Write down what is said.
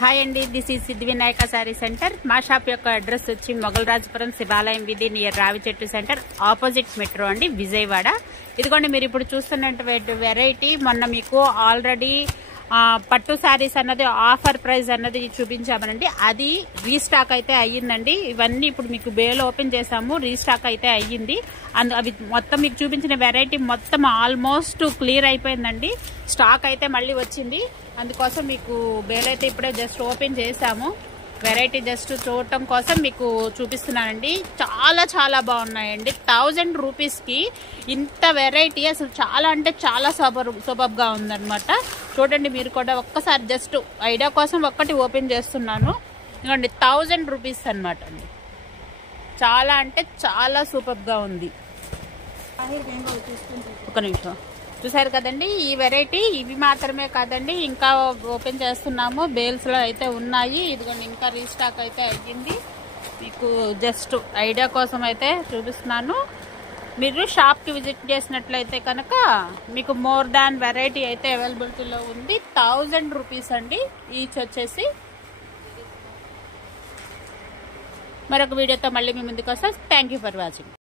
Hi అండి, this is Siddhivinayak sari centre. మా shop యొక్క అడ్రస్ వచ్చి మొగల్రాజపురం శివాలయం వీధి నియర్ రావి చెట్టు సెంటర్, ఆపోజిట్ మెట్రో అండి, విజయవాడ. ఇదిగోండి మీరు ఇప్పుడు చూస్తున్నటువంటి వెరైటీ మొన్న మీకు ఆల్రెడీ పట్టు శారీస్ అన్నది ఆఫర్ ప్రైస్ అన్నది చూపించామనండి. అది రీస్టాక్ అయితే అయ్యిందండి. ఇవన్నీ ఇప్పుడు మీకు బేల్ ఓపెన్ చేసాము, రీస్టాక్ అయితే అయ్యింది. అవి మొత్తం మీకు చూపించిన వెరైటీ మొత్తం ఆల్మోస్ట్ క్లియర్ అయిపోయిందండి. స్టాక్ అయితే మళ్ళీ వచ్చింది, అందుకోసం మీకు బేల్ అయితే ఇప్పుడే జస్ట్ ఓపెన్ చేసాము. వెరైటీ జస్ట్ చూడటం కోసం మీకు చూపిస్తున్నానండి. చాలా చాలా బాగున్నాయండి. 1000 రూపీస్కి ఇంత వెరైటీ అసలు చాలా అంటే చాలా సూపర్గా ఉందన్నమాట. చూడండి మీరు కూడా ఒక్కసారి జస్ట్ ఐడియా కోసం ఒక్కటి ఓపెన్ చేస్తున్నాను. ఇదిగోండి 1000 రూపీస్ అనమాట అండి. చాలా అంటే చాలా సూపర్గా ఉంది. ఒక నిమిషం, చూసారు కదండి ఈ వెరైటీ. ఇవి మాత్రమే కాదండి, ఇంకా ఓపెన్ చేస్తున్నాము. బేల్స్ లో అయితే ఉన్నాయి. ఇదిగోండి ఇంకా రీస్టాక్ అయితే అయ్యింది. మీకు జస్ట్ ఐడియా కోసం అయితే చూపిస్తున్నాను. మీరు షాప్ కి విజిట్ చేసినట్లయితే కనుక మీకు మోర్ దాన్ వెరైటీ అయితే అవైలబిలిటీలో ఉంది. 1000 రూపీస్ అండి ఈచ్ వచ్చేసి. మరొక వీడియోతో మళ్ళీ మీ ముందుకు వస్తాం. Thank you for watching.